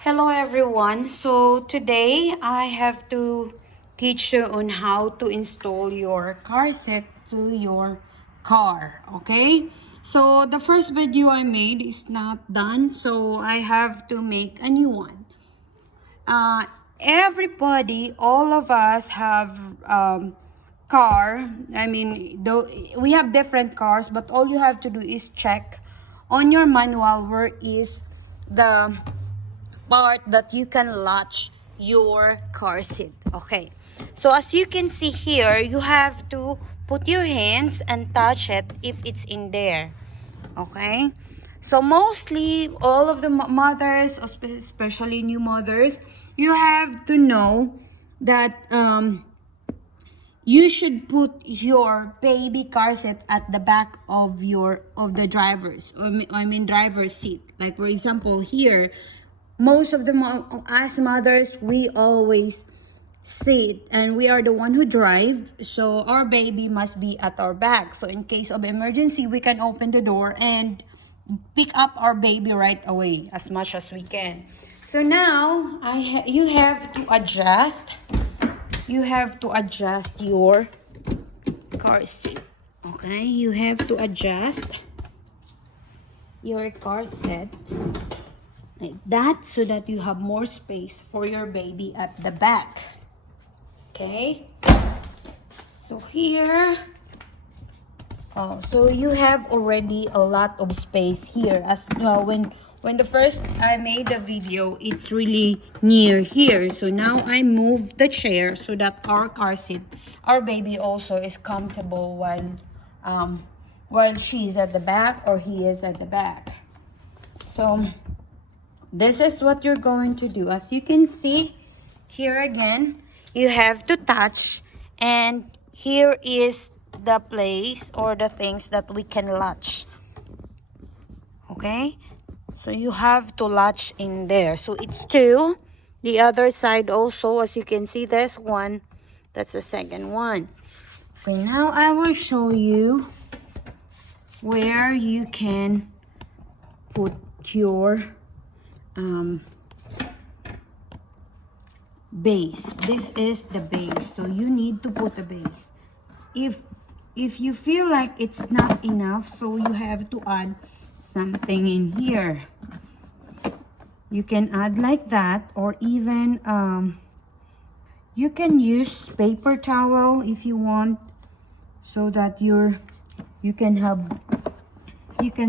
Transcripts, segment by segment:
Hello everyone. So today I have to teach you on how to install your car seat to your car. Okay. So the first video I made is not done. So I have to make a new one. Uh, Everybody, all of us have car. I mean, though we have different cars, but all you have to do is check on your manual where is the part that you can latch your car seat. Okay, so as you can see here, you have to put your hands and touch it if it's in there. Okay, so mostly all of the mothers, especially new mothers, you have to know that you should put your baby car seat at the back of the driver's, I mean driver's seat. Like for example here, most of the as mothers, we always sit and we are the one who drive, so our baby must be at our back, so in case of emergency we can open the door and pick up our baby right away as much as we can. So now you have to adjust your car seat. Okay, you have to adjust your car seat like that so that you have more space for your baby at the back. Okay, so here, so you have already a lot of space here. As well, when the first I made the video, it's really near here. So now I moved the chair so that our car seat, our baby also is comfortable while she's at the back or he is at the back. So this is what you're going to do. As you can see here again, you have to touch, and here is the place or the things that we can latch. Okay, so you have to latch in there. So it's two. The other side also, as you can see, this one, that's the second one. Okay, now I will show you where you can put your base. This is the base, so you need to put the base. If you feel like it's not enough, so you have to add something in here. You can add like that, or even you can use paper towel if you want, so that you can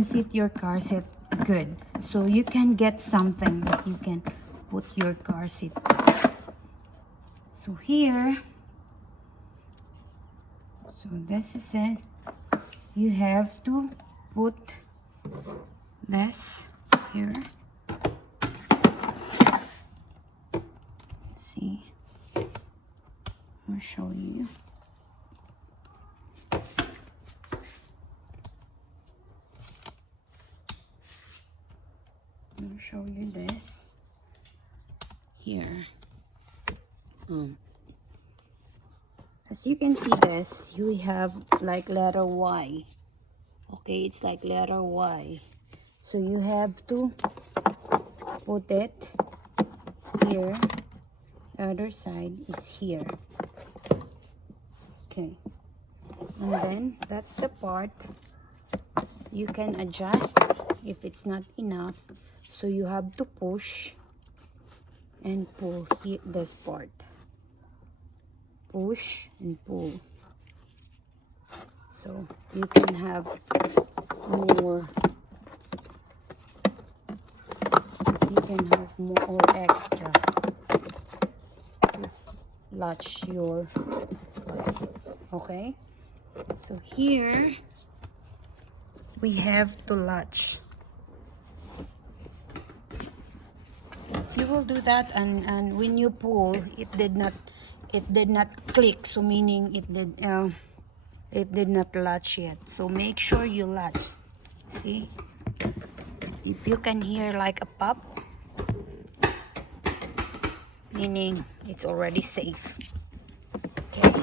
sit your car seat good. So you can get something that you can put your car seat. So here, so this is it. You have to put this here. See, I'll show you. I'll show you this here. As you can see this, you have like letter Y. Okay, it's like letter Y. So you have to put it here. The other side is here. Okay. And then that's the part you can adjust if it's not enough. So you have to push and pull here, this part. Push and pull, so you can have more, or extra to latch your seat. Okay, so here we have to latch. You will do that, and when you pull, it did not click, so meaning it did not latch yet. So make sure you latch. See, if you can hear like a pop, meaning it's already safe. Okay,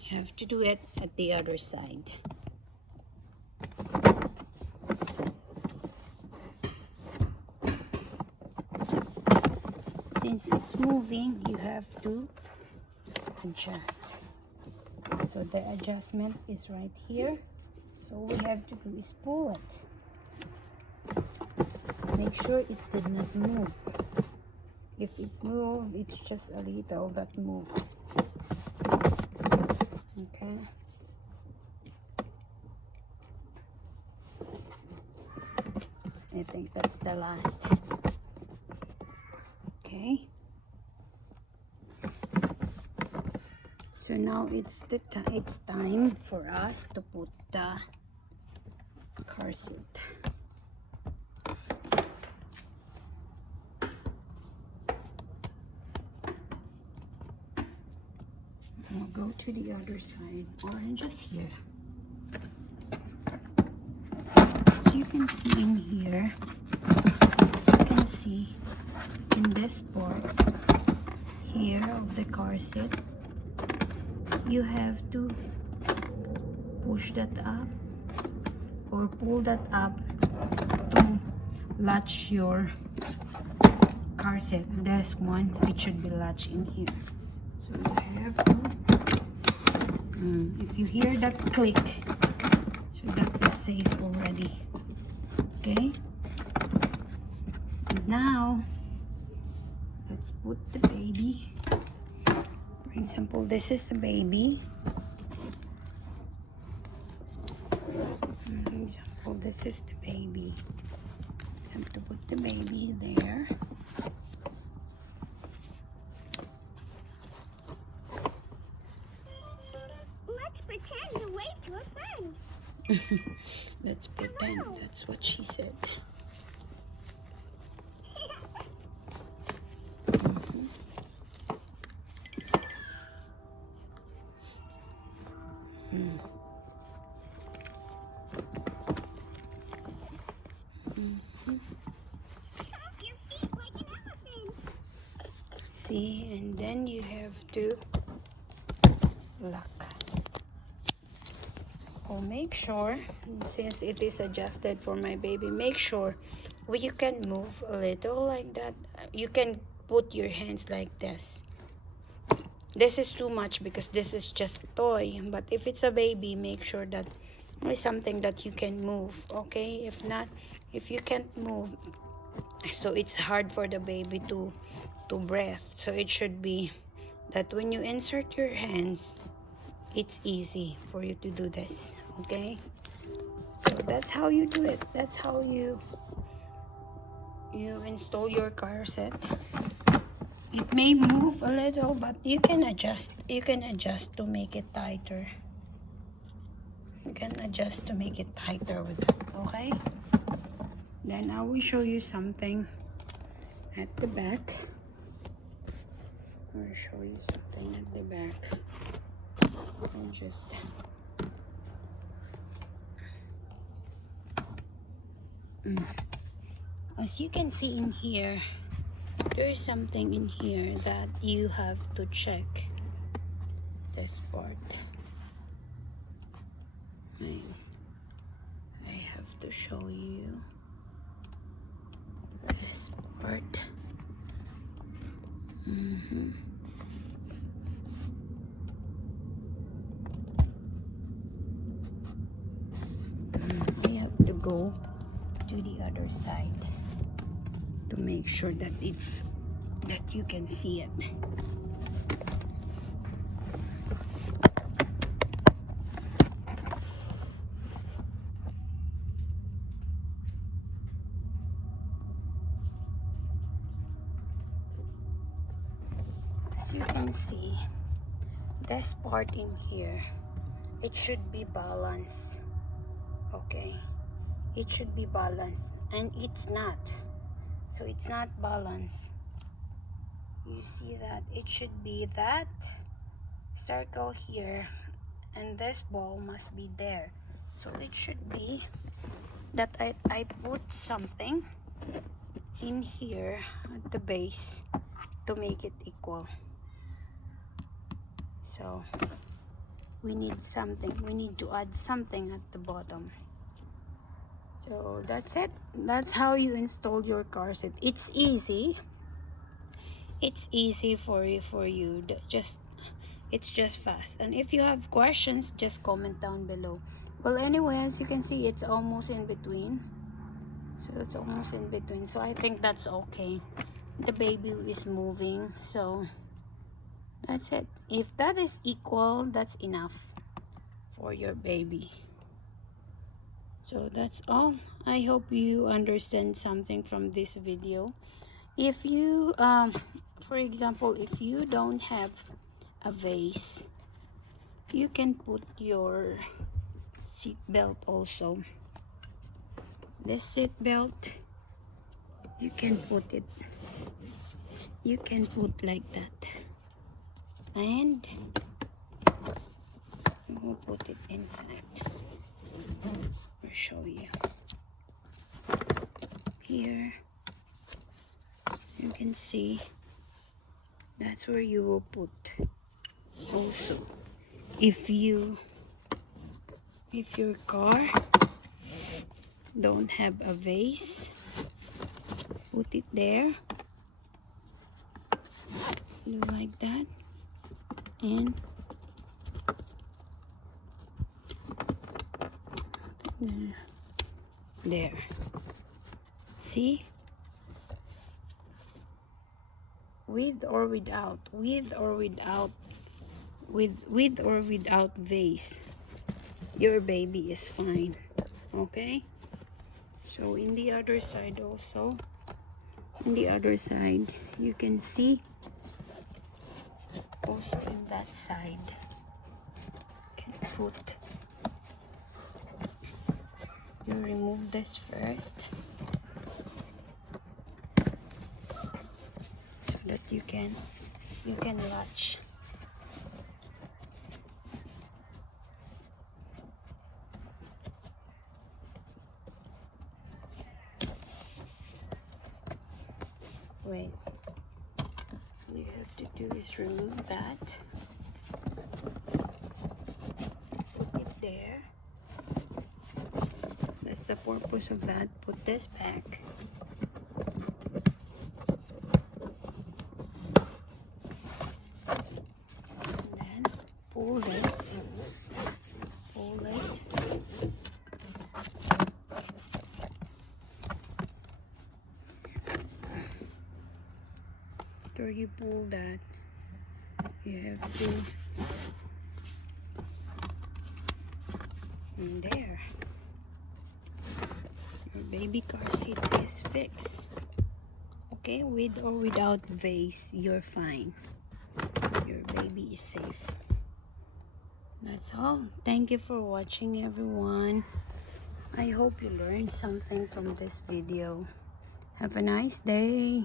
you have to do it at the other side. since it's moving, you have to adjust. So the adjustment is right here. So all we have to do is pull it. Make sure it did not move. If it moved, it's just a little that moved. Okay. I think that's the last. Okay. So now it's time for us to put the car seat. I'll go to the other side, or just here. So you can see in here, as you can see in this part here of the car seat, you have to push that up or pull that up to latch your car seat. This one, it should be latched in here. So you have to, if you hear that click, so that is safe already. Okay, and now let's put the baby. For example, this is the baby. For example, this is the baby. I have to put the baby there. Let's pretend to wave to a friend. Let's pretend. Hello. That's what she said. Stomp your feet like an elephant. See, and then you have to lock. Oh, make sure, since it is adjusted for my baby, make sure you can move a little like that. You can put your hands like this. This is too much because this is just a toy, but if it's a baby, make sure that it's something that you can move. Okay, if not, if you can't move, so it's hard for the baby to breathe. So it should be that when you insert your hands, it's easy for you to do this. Okay, so that's how you do it. That's how you install your car seat. It may move a little, but you can adjust. You can adjust to make it tighter. You can adjust to make it tighter with that. Okay, then I will show you something at the back. I'll show you something at the back. I'll just as you can see in here, there's something in here that you have to check. This part, I have to show you this part. I have to go to the other side to make sure that you can see it. As you can see, this part in here, it should be balanced. Okay, it should be balanced, and it's not. So it's not balanced. You see that it should be that circle here, and this ball must be there. So it should be that I put something in here at the base to make it equal. So we need something. We need to add something at the bottom. So that's it. That's how you install your car seat. It's easy. it's easy for you. It's just fast. And if you have questions, just comment down below. Well, anyway, as you can see, it's almost in between. So it's almost in between. So I think that's okay. The baby is moving. So that's it. If that is equal, that's enough for your baby. So that's all. I hope you understand something from this video. If you for example, if you don't have a vase, you can put your seat belt also. This seat belt, you can put like that, and we'll put it inside. I'll show you. Here you can see that's where you will put also. If your car don't have a vase, put it there, do like that, and there. See? With or without vase, your baby is fine. Okay, so in the other side also, you can see also in that side, you can put, you remove this first so that you can latch. Wait, all you have to do is remove that, put it there. That's the purpose of that. Put this back. And then pull this. Pull it. After you pull that, you have to, and there, your baby car seat is fixed. Okay, with or without vase, you're fine. Your baby is safe. That's all. Thank you for watching, everyone. I hope you learned something from this video. Have a nice day.